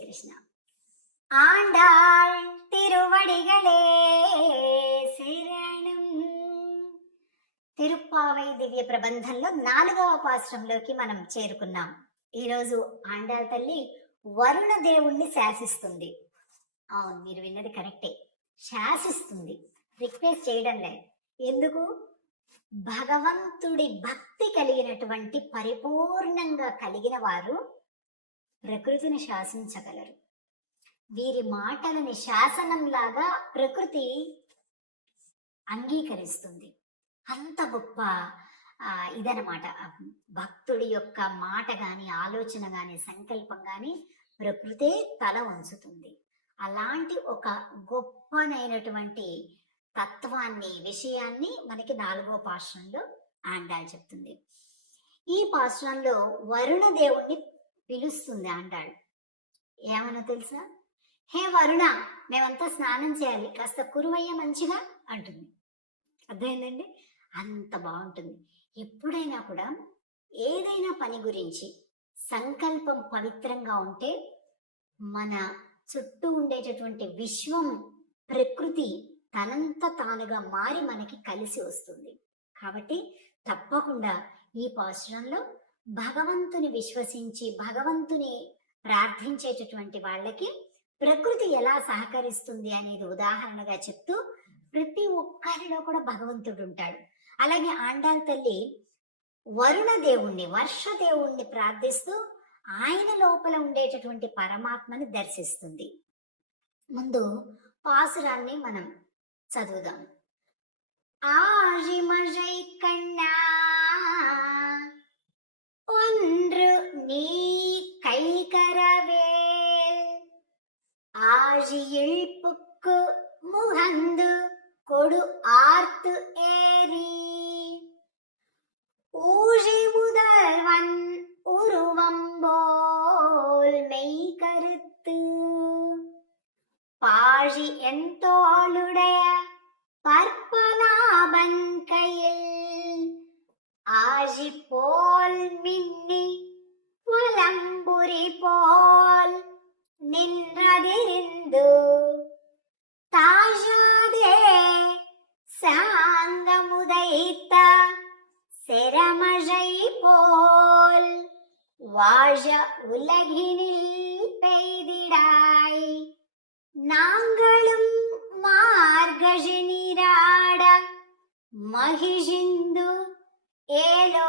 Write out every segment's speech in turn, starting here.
శ్రీకృష్ణ. ആണ്ടാൾ തിരുവടികളെ ശരണം తిరుప్పావై దివ్య ప్రబంధంలో నాలుగవ పాశ్రంలోకి మనం చేరుకున్నాం. ఈరోజు ఆండాల్ తల్లి వరుణ దేవుణ్ణి శాసిస్తుంది. అవును మీరు విన్నది కరెక్టే. శాసిస్తుంది. రిక్వెస్ట్ చేయడం లేదు. ఎందుకు? భగవంతుడి భక్తి కలిగినటువంటి పరిపూర్ణంగా కలిగిన వారు ప్రకృతిని శాసించగలరు. వీరి మాటలని శాసనంలాగా ప్రకృతి అంగీకరిస్తుంది. అంత గొప్ప ఇదనమాట భక్తుడి యొక్క మాట గాని ఆలోచన గాని సంకల్పం గాని ప్రకృతే తల ఉంచుతుంది అలాంటి ఒక గొప్పనైనటువంటి తత్వాన్ని విషయాన్ని మనకి నాలుగో పాశ్రంలో ఆండాள் చెప్తుంది. ఈ పాశ్రంలో వరుణ దేవుణ్ణి పిలుస్తుంది అంటాడు. ఏమన్నా తెలుసా? హే వరుణ మేమంతా స్నానం చేయాలి కాస్త కురువయ్య మంచిగా అంటుంది. అర్థమైందండి? అంత బాగుంటుంది. ఎప్పుడైనా కూడా ఏదైనా పని గురించి సంకల్పం పవిత్రంగా ఉంటే మన చుట్టూ ఉండేటటువంటి విశ్వం ప్రకృతి తనంత తానుగా మారి మనకి కలిసి వస్తుంది. కాబట్టి తప్పకుండా ఈ పాశ్రంలో భగవంతుని విశ్వసించి భగవంతుని ప్రార్థించేటటువంటి వాళ్ళకి ప్రకృతి ఎలా సహకరిస్తుంది అనేది ఉదాహరణగా చెప్తూ ప్రతి ఒక్కరిలో కూడా భగవంతుడు ఉంటాడు. అలాగే ఆండాల తల్లి వరుణ దేవుణ్ణి వర్ష దేవుణ్ణి ప్రార్థిస్తూ ఆయన లోపల ఉండేటటువంటి పరమాత్మని దర్శిస్తుంది. ముందు పాసురాన్ని మనం చదువుదాం. ఆ కన్నా ஒன்று நீ கைகரவேல். ஆழியில் புக்கு முகந்து கொடு ஆர்த்து ஏறி. ஊழி முதல்வன் உருவம் போல் மெய் கருத்து. பாழி என் தோளுடைய பற்பலாபன் கையில். ஆழி പോൽ മിന്നി புலம்புரி போல் நின்றதிருந்து தாழாதே சாந்தமுதைத்த சிரமழை போல் வாழ உலகினில் பெய்திடாய் நாங்களும் மார்கழி நீராட மகிழ்ந்து ఏలోరంబాయ్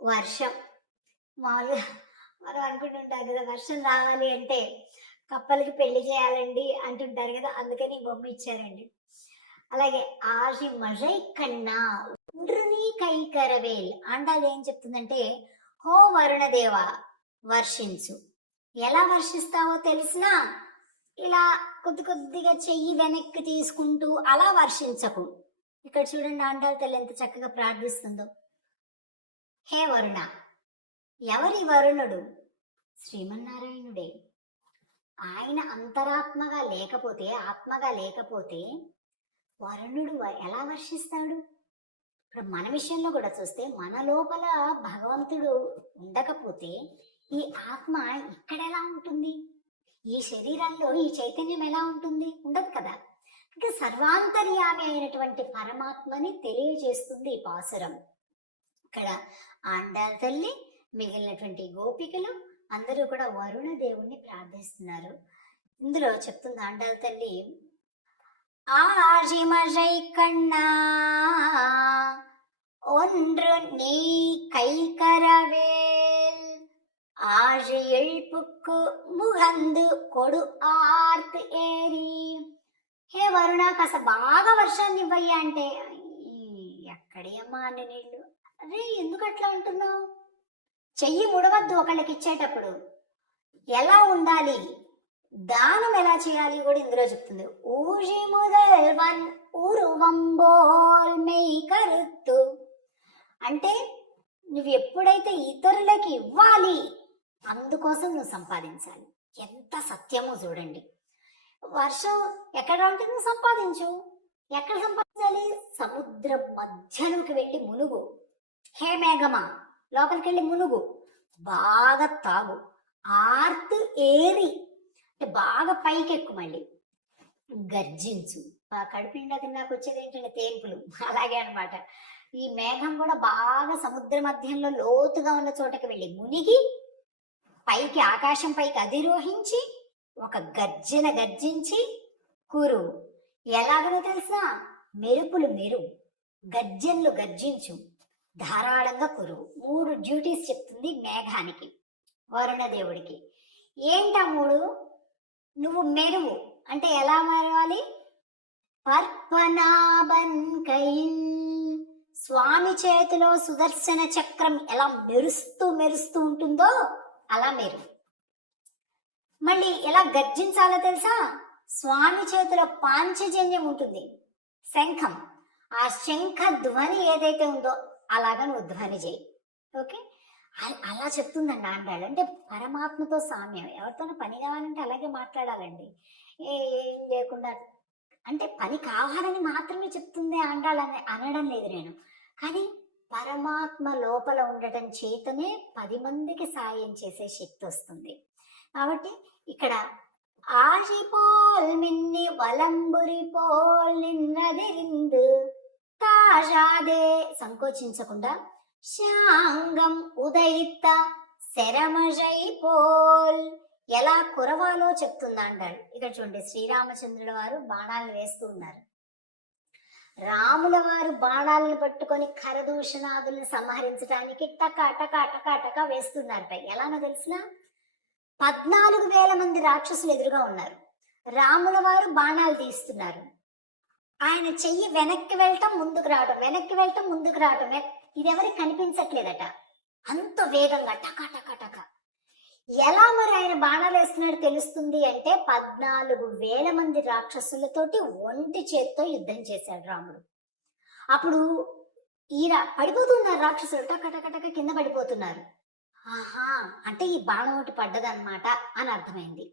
వర్షం. మామూలుగా మనం అనుకుంటుంటాం కదా వర్షం రావాలి అంటే కప్పలకి పెళ్ళి చేయాలండి అంటుంటారు కదా అందుకని బొమ్మ ఇచ్చారండి. అలాగే ఆశి మజై కన్నా ఉండ్రుని కైకరవేల్ అండాలి ఏం చెప్తుందంటే హో వరుణదేవ వర్షించు. ఎలా వర్షిస్తావో తెలిసినా ఇలా కొద్ది కొద్దిగా చెయ్యి వెనక్కి తీసుకుంటూ అలా వర్షించకు. ఇక్కడ చూడండి ఆండాల తల్లి ఎంత చక్కగా ప్రార్థిస్తుందో. హే వరుణ ఎవరి వరుణుడు? శ్రీమన్నారాయణుడే. ఆయన అంతరాత్మగా లేకపోతే ఆత్మగా లేకపోతే వరుణుడు ఎలా వర్షిస్తాడు? ఇప్పుడు మన విషయంలో కూడా చూస్తే మన లోపల భగవంతుడు ఉండకపోతే ఈ ఆత్మ ఇక్కడ ఎలా ఉంటుంది? ఈ శరీరంలో ఈ చైతన్యం ఎలా ఉంటుంది ఉండదు కదా ఇక సర్వాంతర్యామి అయినటువంటి పరమాత్మని తెలియజేస్తుంది ఈ పాసురం ఇక్కడ ఆండాల తల్లి మిగిలినటువంటి గోపికలు అందరూ కూడా వరుణ దేవుణ్ణి ప్రార్థిస్తున్నారు ఇందులో చెప్తుంది ఆండాల తల్లి ஆழிமழை கண்ணா ஒன்று நீ கைகரவேல் ஆழி எழுப்புக்கு முகந்து కొడు ఆర్త్ ఏరి హే వరుణ కాస్త బాగా వర్షాన్ని ఇవ్వయ్యా అంటే "ఈ, ఎక్కడి అమ్మా అన్ని నీళ్లు అరే ఎందుకు అట్లా ఉంటున్నావు చెయ్యి ముడవద్దు ఒకళ్ళకి ఇచ్చేటప్పుడు ఎలా ఉండాలి దానం ఎలా చేయాలి కూడా ఇందులో చెప్తుంది ఊజి ముదల్వన్ ఉరువంబోల్ మెయ్ కరుత్తు అంటే నువ్వు ఎప్పుడైతే ఇతరులకి ఇవ్వాలి అందుకోసం నువ్వు సంపాదించాలి. ఎంత సత్యమో చూడండి. వర్షం ఎక్కడ ఉంటే నువ్వు సంపాదించు. ఎక్కడ సంపాదించాలి? సముద్రం మధ్యలోకి వెళ్ళి మునుగు. హే మేఘమా లోపలికి వెళ్ళి మునుగు. బాగా తాగు. ఆర్త్ ఏరి. అంటే బాగా పైకి ఎక్కు మళ్ళీ. గర్జించు. ఆ కడుపు నిండా తిన్నాక వచ్చేది ఏంటంటే తేన్పులు. అలాగే అనమాట ఈ మేఘం కూడా బాగా సముద్ర మధ్యంలో లోతుగా ఉన్న చోటకి వెళ్ళి మునిగి పైకి ఆకాశం పైకి అధిరోహించి ఒక గర్జన గర్జించి కురు ఎలాగనో తెలుసా? మెరుపులు మెరు గర్జన్లు గర్జించు ధారాళంగా కురువు మూడు డ్యూటీస్ చెప్తుంది మేఘానికి వరుణదేవుడికి. ఏంటా మూడు? నువ్వు మెరువు అంటే ఎలా మెరవాలి? పర్పనాభన్ స్వామి చేతిలో సుదర్శన చక్రం ఎలా మెరుస్తూ మెరుస్తూ ఉంటుందో అలా మీరు. మళ్ళీ ఎలా గర్జించాలో తెలుసా? స్వామి చేతిలో పాంచజన్యం ఉంటుంది. శంఖం. ఆ శంఖ ధ్వని ఏదైతే ఉందో అలాగా నువ్వు ధ్వని చేయి. ఓకే? అ- అలా చెప్తుందండి ఆండాళ్ళు అంటే పరమాత్మతో సామ్యం. ఎవరితోనో పని కావాలంటే అలాగే మాట్లాడాలండి. ఏం లేకుండా. అంటే పని కావాలని మాత్రమే చెప్తుంది ఆండాళ్ళని అనడం లేదు నేను. కానీ పరమాత్మ లోపల ఉండటం చేతనే పది మందికి సాయం చేసే శక్తి వస్తుంది. కాబట్టి ఇక్కడ ఆశిపోల్ మిన్ని వలంబురి పోల్ నిన్నదిరిందు. తాజాదే సంకోచించకుండా శాంగం ఉదయిత్త శరమజై పోల్. ఎలా కురవాలో చెప్తుందా అంటాడు ఇక్కడ చూడండి శ్రీరామచంద్రుడు వారు బాణాలు వేస్తూ ఉన్నారు. రాముల వారు బాణాలను పట్టుకొని ఖరదూషణాదుల్ని సంహరించడానికి టక టక టక టక వేస్తున్నారు పై. ఎలానో తెలిసిన? పద్నాలుగు వేల మంది రాక్షసులు ఎదురుగా ఉన్నారు. రాముల వారు బాణాలు తీస్తున్నారు. ఆయన చెయ్యి వెనక్కి వెళ్ళటం ముందుకు రావటం వెనక్కి వెళ్ళటం ముందుకు రావటం ఇది ఎవరికి కనిపించట్లేదట? అంత వేగంగా టక టక టక ఎలా మరి ఆయన బాణాలు వేస్తున్నాడు తెలుస్తుంది అంటే పద్నాలుగు వేల మంది రాక్షసులతోటి ఒంటి చేత్తో యుద్ధం చేశాడు రాముడు. అప్పుడు ఈయన పడిపోతున్నారు రాక్షసులు టకటకటక కింద పడిపోతున్నారు. ఆహా అంటే ఈ బాణం ఒకటి పడ్డదనమాట అని అర్థమైంది.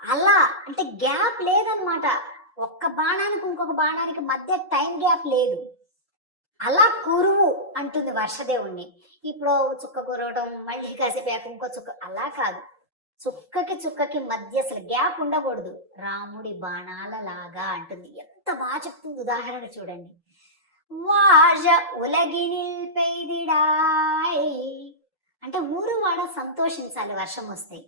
అలా అంటే గ్యాప్ లేదనమాట ఒక్క బాణానికి ఇంకొక బాణానికి మధ్య టైం గ్యాప్ లేదు. అలా కురువు అంటుంది వర్షదేవుణ్ణి. ఇప్పుడు చుక్క కురవడం మళ్ళీ కాసేపు ఇంకో చుక్క అలా కాదు. చుక్కకి చుక్కకి మధ్య అసలు గ్యాప్ ఉండకూడదు. రాముడి బాణాల లాగా అంటుంది. ఎంత బాగా చెప్తుంది ఉదాహరణ చూడండి. వాజ ఉలగినిల్ పెయిదిడాయ్ అంటే ఊరు వాడ సంతోషించాలి వర్షం వస్తే.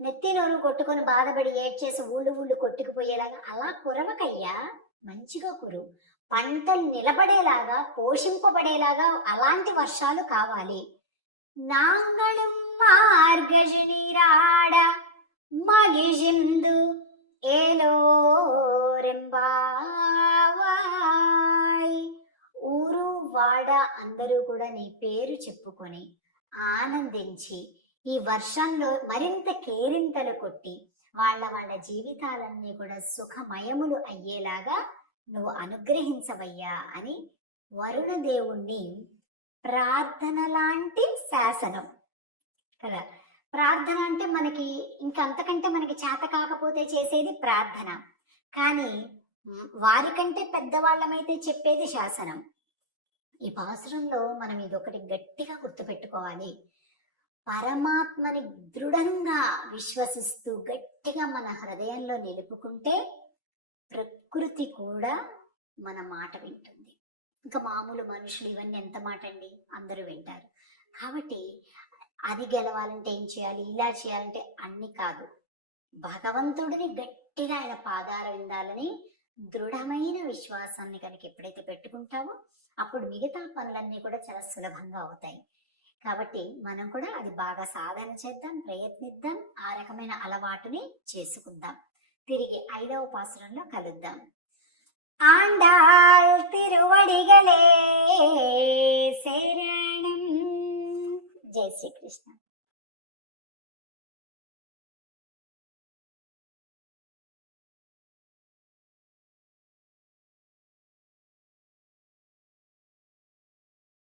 నెత్తి నోరు కొట్టుకొని బాధపడి ఏడ్చేసి ఊళ్ళు ఊళ్ళు కొట్టుకుపోయేలాగా అలా కురవకయ్యా. మంచిగా కురు. పంటలు నిలబడేలాగా పోషింపబడేలాగా అలాంటి వర్షాలు కావాలి. నాంగళం మార్గజనీరాడ మగిజిందు ఏలో ఊరు వాడ అందరూ కూడా నీ పేరు చెప్పుకొని ఆనందించి ఈ వర్షంలో మరింత కేరింతలు కొట్టి వాళ్ళ వాళ్ళ జీవితాలన్నీ కూడా సుఖమయములు అయ్యేలాగా నువ్వు అనుగ్రహించవయ్యా అని వరుణదేవుణ్ణి ప్రార్థన లాంటి శాసనం. కదా? ప్రార్థన అంటే మనకి ఇంకంతకంటే మనకి చేత కాకపోతే చేసేది ప్రార్థన. కానీ వారికంటే పెద్దవాళ్ళమైతే చెప్పేది శాసనం. ఈ పాసురంలో మనం ఇదొకటి గట్టిగా గుర్తుపెట్టుకోవాలి. పరమాత్మని దృఢంగా విశ్వసిస్తూ గట్టిగా మన హృదయంలో నిలుపుకుంటే ప్రకృతి కూడా మన మాట వింటుంది. ఇంకా మామూలు మనుషులు ఇవన్నీ ఎంత మాట అండి? అందరూ వింటారు. కాబట్టి అది గెలవాలంటే ఏం చేయాలి? ఇలా చేయాలంటే అన్ని కాదు. భగవంతుడిని గట్టిగా ఆయన పాదాల విందాలని దృఢమైన విశ్వాసాన్ని కనుక ఎప్పుడైతే పెట్టుకుంటావో అప్పుడు మిగతా పనులన్నీ కూడా చాలా సులభంగా అవుతాయి. కాబట్టి మనం కూడా అది బాగా సాధన చేద్దాం ప్రయత్నిద్దాం ఆ రకమైన అలవాటుని చేసుకుందాం. తిరిగి ఐదవ పాసురంలో కలుద్దాం. ఆండాల్ తిరువడిగలే శరణం. జై శ్రీకృష్ణ.